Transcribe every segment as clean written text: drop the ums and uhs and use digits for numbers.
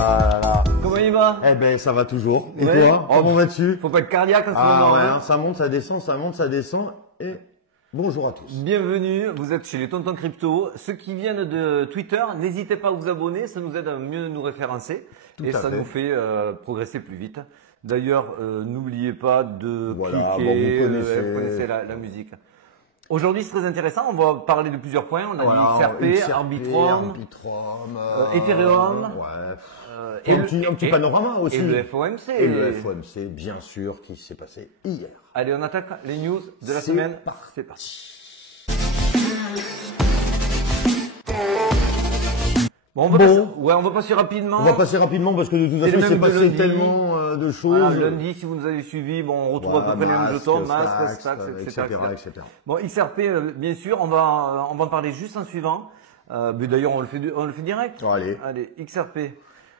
là là. Comment il va? Eh ben, ça va toujours. Et Ouais. toi? Comment vas-tu? Faut pas être cardiaque en ce Ah moment. ouais, hein. ça monte, ça descend, ça monte, ça descend. Et bonjour à tous. Bienvenue, vous êtes chez les Tontons Crypto. Ceux qui viennent de Twitter, n'hésitez pas à vous abonner, ça nous aide à mieux nous référencer Tout et à ça fait. nous fait progresser plus vite. D'ailleurs, n'oubliez pas de Voilà, cliquer, bon, vous vous connaissez. connaissez la musique. Aujourd'hui, c'est très intéressant, on va parler de plusieurs points. On a Voilà, dit XRP, Arbitrum, Ethereum, ouais. et Un petit panorama aussi. et le FOMC. Et le FOMC, bien sûr, qui s'est passé hier. Allez, on attaque les news de la C'est semaine. parti. C'est parti. Bon, on va passer rapidement. On va passer rapidement parce que de toute C'est façon, le il s'est même que passé lundi. tellement de choses. Voilà, lundi, si vous nous avez suivis, bon, on retrouve à peu près les mêmes jetons, masques, stacks, etc. etc. Bon, XRP, bien sûr, on va en parler juste en suivant. Mais d'ailleurs, on le fait direct. Bon, allez. Allez, XRP.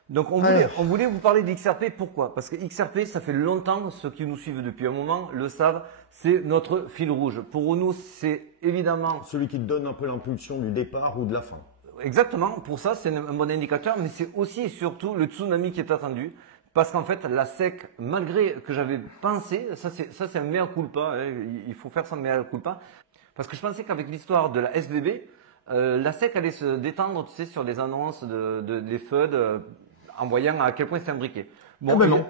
Donc, Allez. on voulait vous parler d'XRP. Pourquoi? Parce que XRP, ça fait longtemps, ceux qui nous suivent depuis un moment le savent, c'est notre fil rouge. Pour nous, c'est évidemment Celui qui te donne un peu l'impulsion du départ ou de la fin. exactement, pour ça, c'est un bon indicateur, mais c'est aussi et surtout le tsunami qui est attendu. Parce qu'en fait, la SEC, malgré que j'avais pensé, ça c'est un mea culpa, hein, il faut faire son mea culpa, parce que je pensais qu'avec l'histoire de la SVB, la SEC allait se détendre, tu sais, sur les annonces des FUD, en voyant à quel point c'était imbriqué. Bon, Ah ben non.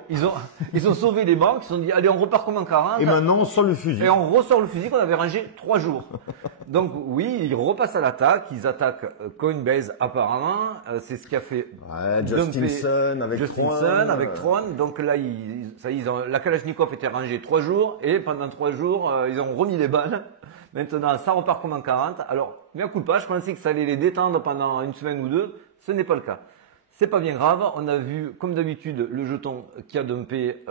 ils ont sauvé les banques, ils se sont dit, allez, on repart comme en 40. Et maintenant, on sort le fusil. Et on ressort le fusil qu'on avait rangé 3 jours. Donc oui, ils repassent à l'attaque, ils attaquent Coinbase apparemment, c'est ce qui a fait Ouais, Justin dumper Sun avec Justin Tron. Sun avec Tron. Donc là, la Kalachnikov était rangée 3 jours et pendant 3 jours, ils ont remis les balles. Maintenant, ça repart comme en 40. Alors, bien coup pas, je pensais que ça allait les détendre pendant une semaine ou deux. Ce n'est pas le cas. C'est pas bien grave. On a vu, comme d'habitude, le jeton qui a dumpé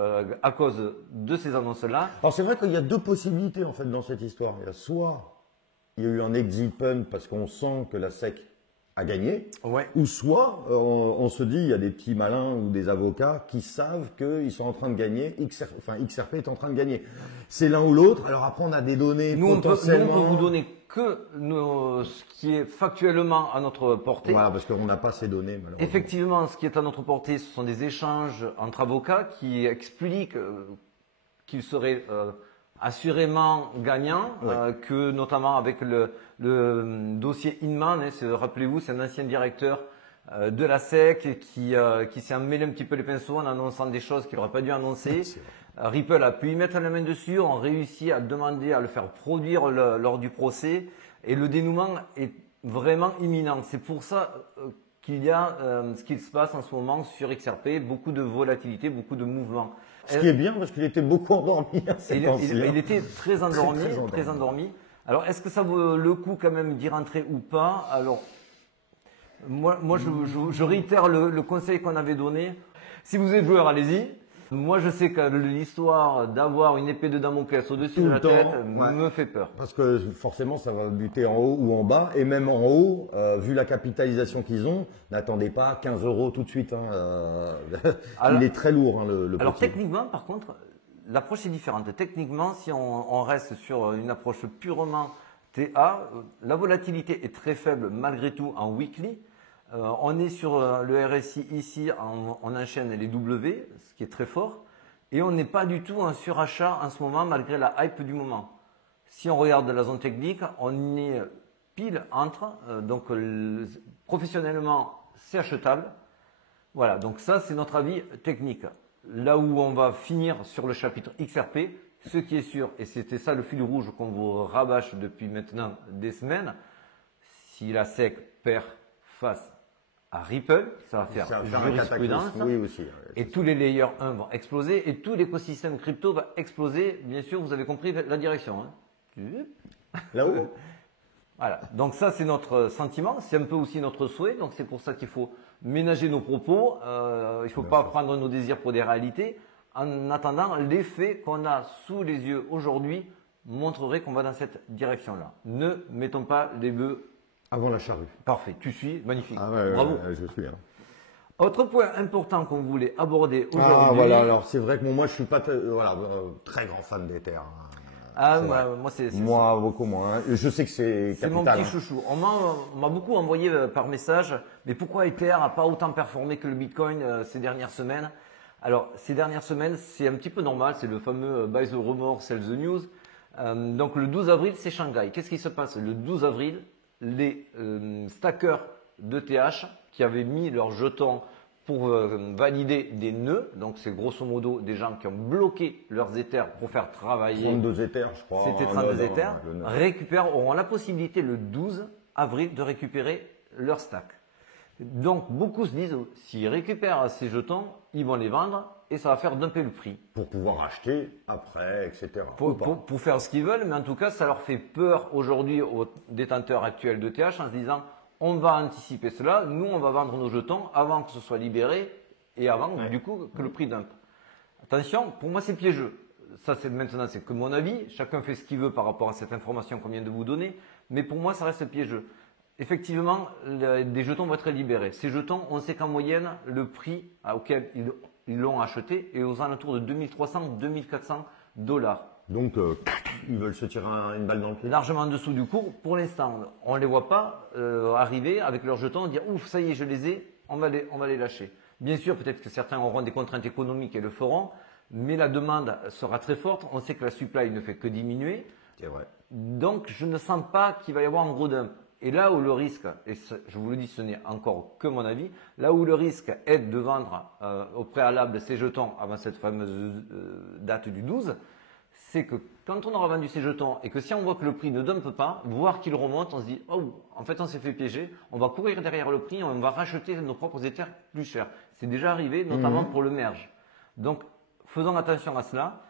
à cause de ces annonces-là. Alors c'est vrai qu'il y a deux possibilités en fait dans cette histoire. Il y a soit il y a eu un exit pump parce qu'on sent que la SEC a gagné, Ouais. ou soit on se dit il y a des petits malins ou des avocats qui savent qu'ils sont en train de gagner, XRP est en train de gagner. C'est l'un ou l'autre. Alors après on a des données Nous, on peut potentiellement. vous donner que ce qui est factuellement à notre portée. Voilà, parce qu'on n'a pas ces données malheureusement. Effectivement, ce qui est à notre portée, ce sont des échanges entre avocats qui expliquent qu'ils seraient assurément gagnants, Ouais. que notamment avec le dossier Inman, hein, rappelez-vous, c'est un ancien directeur de la SEC qui s'est emmêlé un petit peu les pinceaux en annonçant des choses qu'il n'aurait pas dû annoncer. C'est vrai. Ripple a pu y mettre la main dessus, on réussit à demander à le faire produire lors du procès et le dénouement est vraiment imminent. C'est pour ça qu'il y a ce qui se passe en ce moment sur XRP, beaucoup de volatilité, beaucoup de mouvements. Ce qui est bien parce qu'il était beaucoup endormi à cette Il était très endormi, Très endormi. Alors, est-ce que ça vaut le coup quand même d'y rentrer ou pas? Alors, moi je réitère le conseil qu'on avait donné. Si vous êtes joueur, allez-y. Moi, je sais que l'histoire d'avoir une épée de Damoclès au-dessus Tout de le la temps, tête ouais. me fait peur. Parce que forcément, ça va buter en haut ou en bas. Et même en haut, vu la capitalisation qu'ils ont, n'attendez pas 15 € tout de suite. Hein, Alors- il est très lourd, hein, le Alors, petit. techniquement, par contre, l'approche est différente. Techniquement, si on reste sur une approche purement TA, la volatilité est très faible malgré tout en weekly. On est sur le RSI ici, on enchaîne les W, ce qui est très fort. Et on n'est pas du tout en surachat en ce moment malgré la hype du moment. Si on regarde la zone technique, on est pile entre, donc professionnellement c'est achetable. Voilà, donc ça c'est notre avis technique. Là où on va finir sur le chapitre XRP, ce qui est sûr, et c'était ça le fil rouge qu'on vous rabâche depuis maintenant des semaines, si la SEC perd face à Ripple, ça va faire Ça va faire un jurisprudence, cataclysme, oui aussi. et tous les layers 1 vont exploser, et tout l'écosystème crypto va exploser. Bien sûr, vous avez compris la direction. Hein. Là-haut. Voilà, donc ça c'est notre sentiment, c'est un peu aussi notre souhait, donc c'est pour ça qu'il faut ménager nos propos, il ne faut pas prendre nos désirs pour des réalités. En attendant, les faits qu'on a sous les yeux aujourd'hui montreraient qu'on va dans cette direction-là. Ne mettons pas les bœufs. Avant la charrue. Parfait, tu suis, magnifique, Ah ouais, bravo. ouais, je suis. Hein. Autre point important qu'on voulait aborder aujourd'hui. Ah voilà, alors c'est vrai que moi je suis pas très grand fan d'Ether. Hein. Ah, C'est vrai. moi, Moi, beaucoup moins. Hein. Je sais que c'est c'est mon capital. petit Hein. chouchou. On m'a beaucoup envoyé par message, mais pourquoi Ether a pas autant performé que le Bitcoin ces dernières semaines? Alors, ces dernières semaines, c'est un petit peu normal, c'est le fameux buy the rumor, sell the news. Donc, le 12 avril, c'est Shanghai. Qu'est-ce qui se passe? Le 12 avril, les stackers d'ETH qui avaient mis leurs jetons pour valider des nœuds, donc c'est grosso modo des gens qui ont bloqué leurs Ethers pour faire travailler 32 Ethers, je crois. c'était un 32 node, Ethers, le node. auront la possibilité le 12 avril de récupérer leur stack. Donc beaucoup se disent, s'ils récupèrent ces jetons, ils vont les vendre et ça va faire dumper le prix. Pour pouvoir acheter après, etc. Ou Pour, pas. pour faire ce qu'ils veulent, mais en tout cas, ça leur fait peur aujourd'hui aux détenteurs actuels d'ETH en se disant, on va anticiper cela, nous on va vendre nos jetons avant que ce soit libéré et avant du coup que le prix dump. Attention, pour moi c'est piégeux. Ça c'est maintenant c'est que mon avis, chacun fait ce qu'il veut par rapport à cette information qu'on vient de vous donner, mais pour moi ça reste piégeux. Effectivement, des jetons vont être libérés. Ces jetons, on sait qu'en moyenne, le prix auquel ils l'ont acheté est aux alentours de 2300-2400 $. Donc, ils veulent se tirer une balle dans le pied. Largement en dessous du cours. Pour l'instant, on ne les voit pas arriver avec leurs jetons et dire ouf, ça y est, je les ai, on va les lâcher. Bien sûr, peut-être que certains auront des contraintes économiques et le feront, mais la demande sera très forte. On sait que la supply ne fait que diminuer. C'est vrai. Donc, je ne sens pas qu'il va y avoir un gros dump. Et là où le risque, et je vous le dis, ce n'est encore que mon avis, là où le risque est de vendre au préalable ces jetons avant cette fameuse date du 12, c'est que quand on aura vendu ces jetons et que si on voit que le prix ne dumpe pas, voire qu'il remonte, on se dit, oh, en fait on s'est fait piéger, on va courir derrière le prix, on va racheter nos propres Ethers plus chers. C'est déjà arrivé, notamment pour le merge. Donc, faisons attention à cela.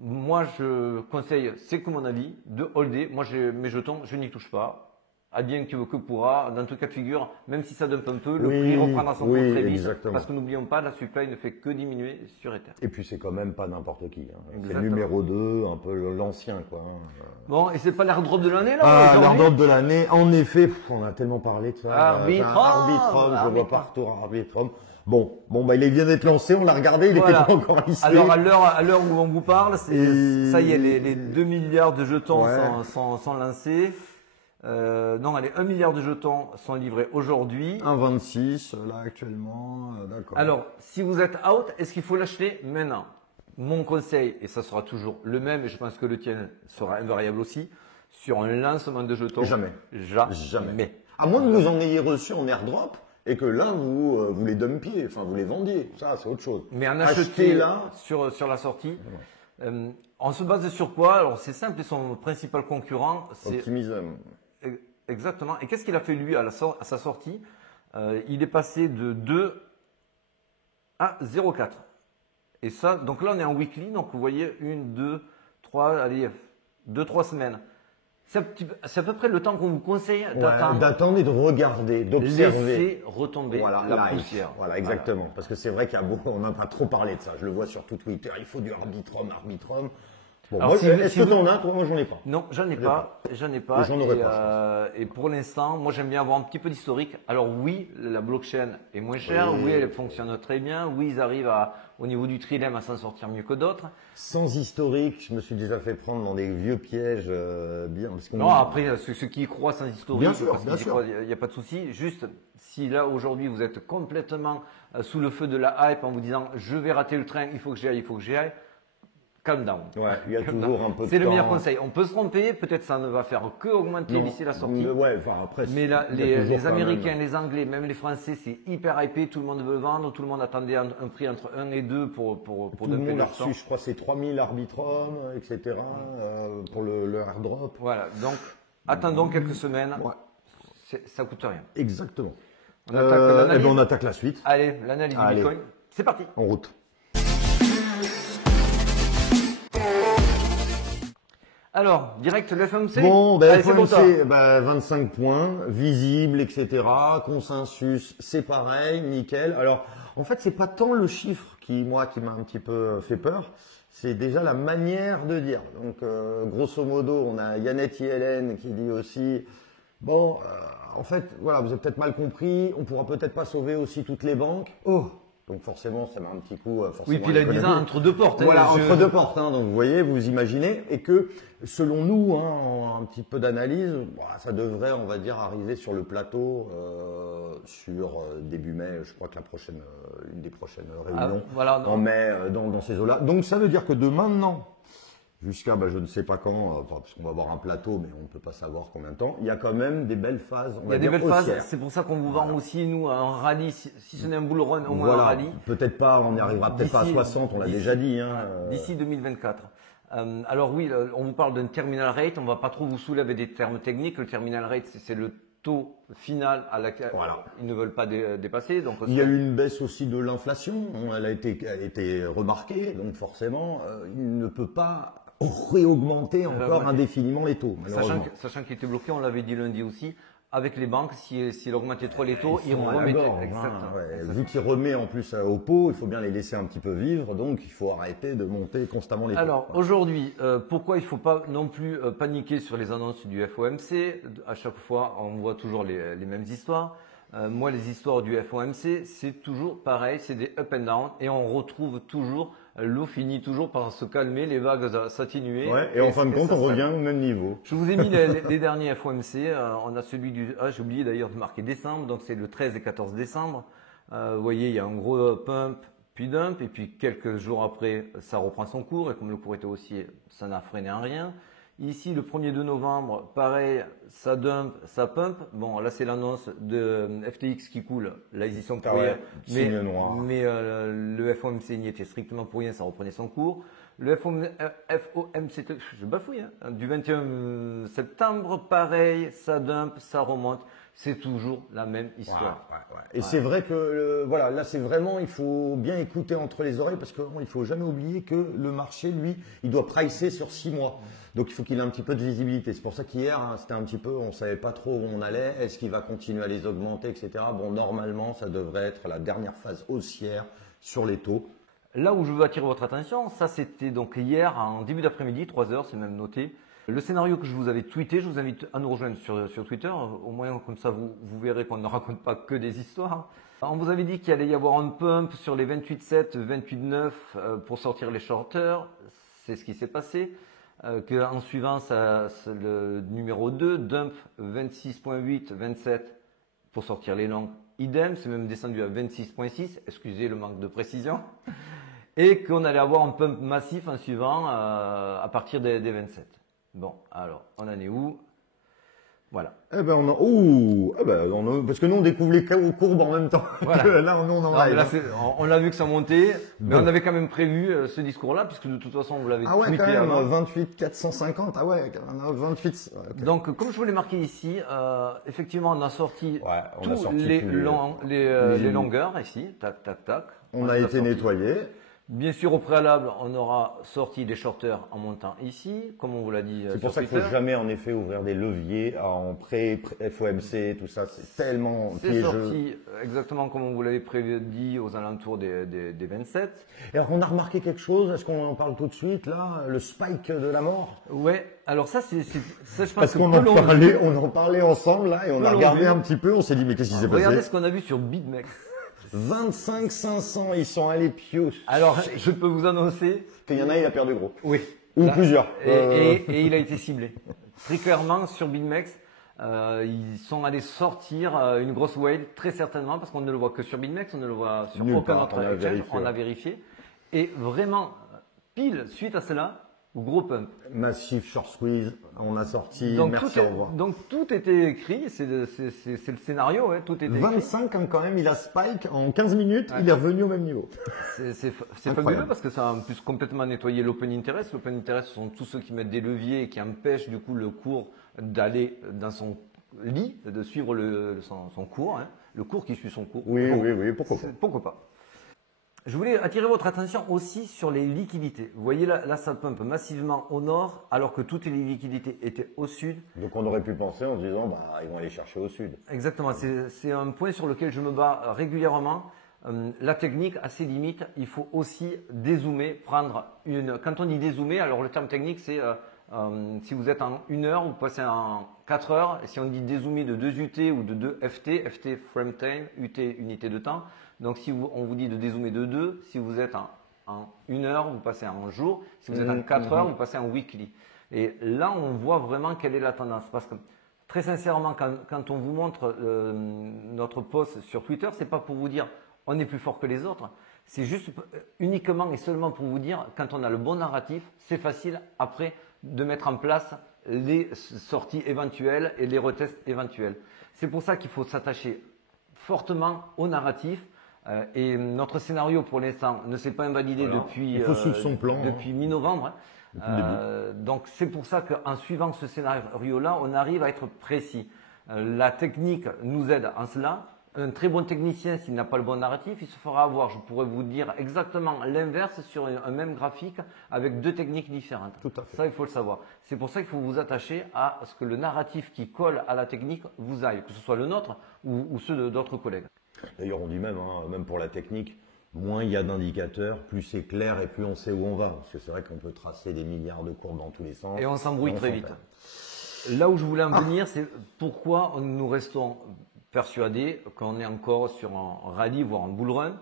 Moi, je conseille, c'est que mon avis, de holder. Moi, j'ai mes jetons, je n'y touche pas. Advienne que pourra, dans tout cas de figure, même si ça dumpe un peu, le prix reprendra son cours très vite. Exactement. Parce que n'oublions pas, la supply ne fait que diminuer sur Ether. Et puis, c'est quand même pas n'importe qui. Hein. C'est le Exactement. numéro 2, un peu l'ancien, quoi. Hein. Bon, et c'est pas l'airdrop de l'année, là, Ah, aujourd'hui l'airdrop de l'année, en effet, on a tellement parlé de ça. Arbitrum, Arbitrum, je vois pas retour Arbitrum. Bon, bah, il vient d'être lancé, on l'a regardé, il Voilà. était pas encore listé. Alors, à l'heure où on vous parle, ça y est, les 2 milliards de jetons Ouais. sont lancés. Non, allez, 1 milliard de jetons sont livrés aujourd'hui. 1,26 là actuellement, d'accord. Alors, si vous êtes out, est-ce qu'il faut l'acheter maintenant? Mon conseil, et ça sera toujours le même, et je pense que le tien sera invariable aussi, sur un lancement de jetons. Jamais. Jamais. À moins que vous en ayez reçu en airdrop et que là vous les dumpiez, enfin vous les vendiez, ça c'est autre chose. Mais en Acheter acheter là, sur la sortie, on se base sur quoi? Alors, c'est simple, et son principal concurrent, c'est Optimism. exactement. Et qu'est-ce qu'il a fait lui à sa sortie? Il est passé de 2 à 0,4. Et ça, donc là on est en weekly, donc vous voyez 1, 2, 3, allez, 2-3 semaines. C'est à peu près le temps qu'on vous conseille d'attendre. D'attendre et de regarder, d'observer. Laisser retomber la poussière. Voilà, exactement. Parce que c'est vrai qu'il y a beaucoup, on n'a pas trop parlé de ça. Je le vois sur tout Twitter, il faut du Arbitrum. Bon, Alors, moi, si est-ce que vous- t'en as, toi? Moi, j'en ai pas. Non, j'en ai pas. J'en ai Et pas. j'en aurais pas, Et pour l'instant, moi j'aime bien avoir un petit peu d'historique. Alors oui, la blockchain est moins chère. Oui. Oui, elle fonctionne très bien. Oui, ils arrivent au niveau du trilemme à s'en sortir mieux que d'autres. Sans historique, je me suis déjà fait prendre dans des vieux pièges bien. Parce qu'on- Non, après, ceux qui y croient sans historique, Bien sûr, parce bien qu'ils y sûr. croient, il n'y a pas de souci. Juste, si là aujourd'hui vous êtes complètement sous le feu de la hype en vous disant je vais rater le train, il faut que j'y aille, calm down. Ouais, il y a Calm toujours down. un peu de C'est le meilleur temps. conseil. On peut se tromper, peut-être ça ne va faire que augmenter Non, d'ici la sortie. Ouais, enfin après. Mais là, il y a toujours les quand même- Américains, les Anglais, même les Français, c'est hyper hypé. Tout le monde veut le vendre. Tout le monde attendait un prix entre 1 et 2 pour Tout le dumper monde a le temps. reçu, je crois, c'est 3000 Arbitrum, etc. Pour le airdrop. Voilà. Donc, attendons quelques semaines. Ouais, Ça coûte rien. exactement. On attaque l'analyse. Eh ben, on attaque la suite. Allez, l'analyse du Allez. Bitcoin. C'est parti. En route. Alors, direct le FOMC. Bon, ben, Allez, c'est pour toi. FOMC, 25 points, visible, etc. Consensus, c'est pareil, nickel. Alors, en fait, c'est pas tant le chiffre qui m'a un petit peu fait peur. C'est déjà la manière de dire. Donc, grosso modo, on a Yannette Yellen qui dit aussi, bon, en fait, voilà, vous avez peut-être mal compris, on pourra peut-être pas sauver aussi toutes les banques. Oh, Donc forcément, ça met un petit coup. Oui, puis il a 10 ans entre deux portes. Voilà, entre deux portes. Donc vous voyez, vous imaginez. Et que selon nous, en un petit peu d'analyse, ça devrait, on va dire, arriver sur le plateau sur début mai. Je crois que une des prochaines réunions en mai dans ces eaux-là. Donc ça veut dire que de maintenant jusqu'à je ne sais pas quand, parce qu'on va avoir un plateau, mais on ne peut pas savoir combien de temps. Il y a quand même des belles phases. Il y a des belles phases. C'est pour ça qu'on vous vend aussi, nous, un rallye. Si ce n'est un bull run, au moins un rallye. Peut-être pas, on n'y arrivera peut-être pas à 60, on l'a déjà dit. D'ici 2024. Alors oui, on vous parle d'un terminal rate. On ne va pas trop vous saouler avec des termes techniques. Le terminal rate, c'est le taux final à laquelle ils ne veulent pas dépasser. Donc, il y a eu une baisse aussi de l'inflation. Elle a été remarquée. Donc forcément, il ne peut pas réaugmenter encore indéfiniment les taux, malheureusement. Sachant qu'il était bloqué, on l'avait dit lundi aussi, avec les banques, s'il augmentait trop les taux, ils remettaient. Vu qu'il remet en plus au pot, il faut bien les laisser un petit peu vivre, donc il faut arrêter de monter constamment les taux. Alors aujourd'hui, pourquoi il ne faut pas non plus paniquer sur les annonces du FOMC? À chaque fois, on voit toujours les mêmes histoires. Moi, les histoires du FOMC, c'est toujours pareil, c'est des up and down, et on retrouve toujours, l'eau finit toujours par se calmer, les vagues s'atténuer. Et en fin de compte, on revient au même niveau. Je vous ai mis les derniers FOMC, on a celui j'ai oublié d'ailleurs de marquer décembre, donc c'est le 13 et 14 décembre. Vous voyez, il y a un gros pump, puis dump, et puis quelques jours après, ça reprend son cours, et comme le cours était haussier, ça n'a freiné en rien. Ici, le 1er de novembre, pareil, ça dump, ça pump. Bon, là, c'est l'annonce de FTX qui coule. Là, ils y sont pour rien. Mais le FOMC n'y était strictement pour rien, ça reprenait son cours. Le FOMC, je bafouille, du 21 septembre, pareil, ça dump, ça remonte. C'est toujours la même histoire. Et c'est vrai que là c'est vraiment, il faut bien écouter entre les oreilles parce qu'il faut jamais oublier que le marché, lui, il doit pricer sur 6 mois. Donc il faut qu'il ait un petit peu de visibilité. C'est pour ça qu'hier, c'était un petit peu, on savait pas trop où on allait. Est-ce qu'il va continuer à les augmenter, etc. Bon, normalement, ça devrait être la dernière phase haussière sur les taux. Là où je veux attirer votre attention, ça c'était donc hier en début d'après-midi, 3 heures, c'est même noté. Le scénario que je vous avais tweeté, je vous invite à nous rejoindre sur Twitter, au moins comme ça vous verrez qu'on ne raconte pas que des histoires. On vous avait dit qu'il allait y avoir un pump sur les 28,7, 28,9 pour sortir les shorters, c'est ce qui s'est passé. Qu'en suivant, le numéro 2, dump 26,8, 27 pour sortir les longs, idem, c'est même descendu à 26,6, excusez le manque de précision. Et qu'on allait avoir un pump massif en suivant à partir des 27. Bon, alors, on en est où? Voilà. Parce que nous on découvre les courbes en même temps. Voilà. Là on en live. On a vu que ça montait, mais on avait quand même prévu ce discours-là, puisque de toute façon vous l'avez tweeté quand même, avant. 28 450. Ah ouais, on a 28. Okay. Donc comme je vous l'ai marqué ici, effectivement on a sorti les longueurs ici, tac tac tac. On a été nettoyé. Bien sûr, au préalable, on aura sorti des shorters en montant ici, comme on vous l'a dit. C'est pour ça qu'il ne faut jamais, en effet, ouvrir des leviers en pré-FOMC, tout ça, c'est tellement piégeux. C'est sorti exactement comme on vous l'avait prédit aux alentours des 27. Et alors, on a remarqué quelque chose, est-ce qu'on en parle tout de suite, là, le spike de la mort? Ouais, alors ça, je pense parce que qu'on en parlait ensemble, là, et on a regardé un petit peu, on s'est dit, mais qu'est-ce qui s'est passé? Regardez ce qu'on a vu sur BitMEX. 25 500, ils sont allés pioche. Alors, je peux vous annoncer qu'il y en a, il a perdu gros. Oui. Ou plusieurs. Et il a été ciblé. Très clairement, sur BitMEX, ils sont allés sortir une grosse whale, très certainement, parce qu'on ne le voit que sur BitMEX, on ne le voit sur aucun autre exchange. On a vérifié. Et vraiment, pile suite à cela, gros pump. Massif short squeeze, on a sorti, merci, au revoir. Donc tout était écrit, c'est le scénario, tout était écrit. 25 quand même, il a spike, en 15 minutes, il est revenu au même niveau. C'est fabuleux parce que ça a en plus complètement nettoyé l'open interest. L'open interest, ce sont tous ceux qui mettent des leviers et qui empêchent du coup le cours d'aller dans son lit, de suivre son cours, le cours qui suit son cours. Oui, pourquoi pas. Pourquoi pas. Je voulais attirer votre attention aussi sur les liquidités. Vous voyez là, ça pump massivement au nord, alors que toutes les liquidités étaient au sud. Donc on aurait pu penser en se disant, ils vont aller chercher au sud. Exactement, c'est un point sur lequel je me bats régulièrement. La technique a ses limites, il faut aussi dézoomer, quand on dit dézoomer, alors le terme technique c'est Si vous êtes en 1 heure, vous passez en 4 heures. Et si on dit dézoomer de 2 UT ou de 2 FT, FT frame time, UT unité de temps. Donc si on vous dit de dézoomer de 2, si vous êtes en 1 heure, vous passez en jour. Si vous êtes en 4 heures, vous passez en weekly. Et là, on voit vraiment quelle est la tendance. Parce que très sincèrement, quand on vous montre notre post sur Twitter, c'est pas pour vous dire on est plus fort que les autres. C'est juste uniquement et seulement pour vous dire quand on a le bon narratif, c'est facile après de mettre en place les sorties éventuelles et les retests éventuels. C'est pour ça qu'il faut s'attacher fortement au narratif. Et notre scénario pour l'instant ne s'est pas invalidé depuis, il faut suivre son plan, depuis mi-novembre. Donc c'est pour ça qu'en suivant ce scénario-là, on arrive à être précis. La technique nous aide en cela. Un très bon technicien, s'il n'a pas le bon narratif, il se fera avoir. Je pourrais vous dire exactement l'inverse sur un même graphique avec 2 techniques différentes. Tout à fait. Ça, il faut le savoir. C'est pour ça qu'il faut vous attacher à ce que le narratif qui colle à la technique vous aille, que ce soit le nôtre ou ceux d'autres collègues. D'ailleurs, on dit même, même pour la technique, moins il y a d'indicateurs, plus c'est clair et plus on sait où on va. Parce que c'est vrai qu'on peut tracer des milliards de courbes dans tous les sens. Et on s'embrouille très vite. Là où je voulais en venir, c'est pourquoi nous restons persuadés qu'on est encore sur un rallye, voire un bull run.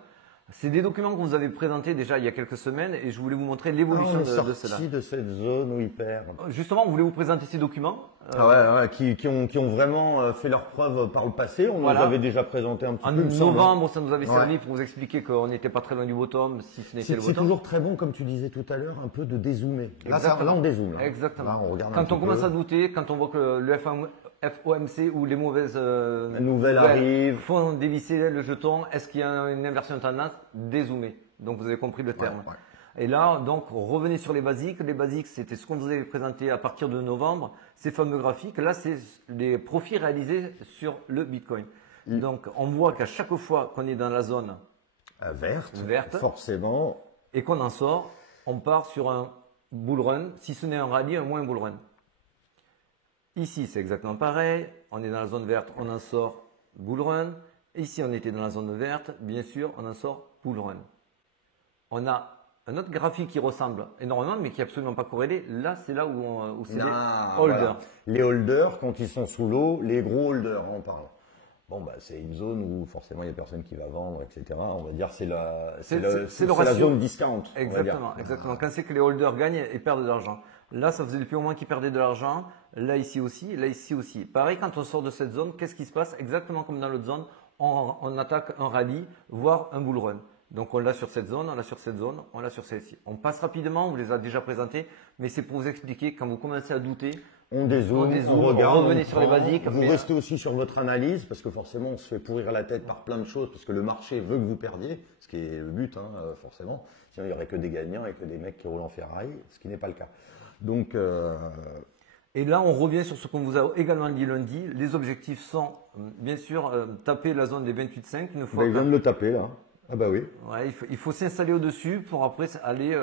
C'est des documents que vous avez présentés déjà il y a quelques semaines et je voulais vous montrer l'évolution de cela. On est sorti de cette zone où il perd. Justement, on voulait vous présenter ces documents. Qui ont vraiment fait leurs preuves par le passé. On nous avait déjà présenté un petit peu. En novembre, ça nous avait servi pour vous expliquer qu'on n'était pas très loin du bottom, si ce n'était le bottom. C'est toujours très bon, comme tu disais tout à l'heure, un peu de dézoomer. Là, on dézoome. Là. Exactement. Là, on regarde quand on commence à douter, quand on voit que le FOMC ou les mauvaises nouvelles arrivent, font dévisser le jeton, est-ce qu'il y a une inversion de tendance? Dézoomer. Donc vous avez compris le terme. Ouais. Et là, donc, revenez sur les basiques. Les basiques, c'était ce qu'on vous avait présenté à partir de novembre. Ces fameux graphiques, là, c'est les profits réalisés sur le Bitcoin. Donc, on voit qu'à chaque fois qu'on est dans la zone verte, forcément, et qu'on en sort, on part sur un bull run. Si ce n'est un rallye, un moins bull run. Ici, c'est exactement pareil. On est dans la zone verte, on en sort bull run. Ici, on était dans la zone verte. Bien sûr, on en sort bull run. On a un autre graphique qui ressemble énormément, mais qui n'est absolument pas corrélé. Là, c'est là où c'est les holders. Voilà. Les holders, quand ils sont sous l'eau, les gros holders, on parle. Bon, bah, c'est une zone où forcément il n'y a personne qui va vendre, etc. On va dire c'est la zone discount. Exactement, exactement. Quand c'est que les holders gagnent et perdent de l'argent. Là, ça faisait depuis au moins qu'ils perdaient de l'argent. Là, ici aussi, là, ici aussi. Pareil, quand on sort de cette zone, qu'est-ce qui se passe? Exactement comme dans l'autre zone, on attaque un rallye, voire un bull run. Donc on l'a sur cette zone, on l'a sur cette zone, on l'a sur celle-ci. On passe rapidement, on vous les a déjà présentés, mais c'est pour vous expliquer quand vous commencez à douter. On dézoome, on regarde, revenez sur les basiques. Vous restez aussi sur votre analyse, parce que forcément on se fait pourrir la tête par plein de choses, parce que le marché veut que vous perdiez, ce qui est le but, forcément. Sinon il n'y aurait que des gagnants et que des mecs qui roulent en Ferrari, ce qui n'est pas le cas. Donc et là, on revient sur ce qu'on vous a également dit lundi. Les objectifs sont, bien sûr, taper la zone des 28,5 une fois. Il vient de le taper là. Ah bah oui. Ouais, il faut s'installer au-dessus pour après aller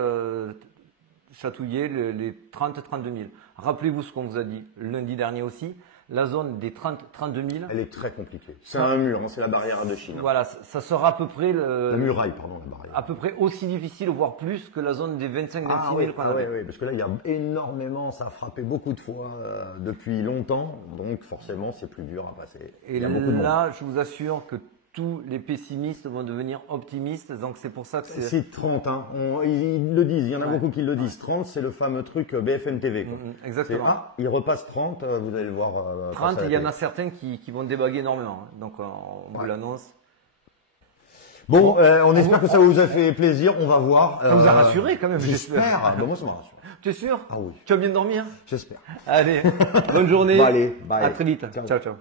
chatouiller les 30-32 000. Rappelez-vous ce qu'on vous a dit lundi dernier aussi. La zone des 30-32 000. Elle est très compliquée. C'est un mur, c'est la barrière de Chine. Voilà, ça sera à peu près la muraille, pardon, la barrière. À peu près aussi difficile, voire plus que la zone des 25-26 000 qu'on avait. Oui, parce que là, il y a énormément, ça a frappé beaucoup de fois depuis longtemps, donc forcément, c'est plus dur à passer. Et là, je vous assure que tous les pessimistes vont devenir optimistes, donc c'est pour ça que c'est 30, hein. Ils le disent, il y en a beaucoup qui le disent. 30, c'est le fameux truc BFM TV. Quoi. Exactement. Il repasse 30, vous allez le voir. 30, il y en a certains qui vont débaguer énormément, hein. Donc on vous l'annonce. Bon, on espère que ça vous a fait plaisir, on va voir. Ça vous a rassuré quand même, j'espère. Moi, ça m'a rassuré. Tu es sûr? Ah oui. Tu as bien dormi, hein? J'espère. Allez, bonne journée. Allez, bye. À très vite. Ciao, ciao.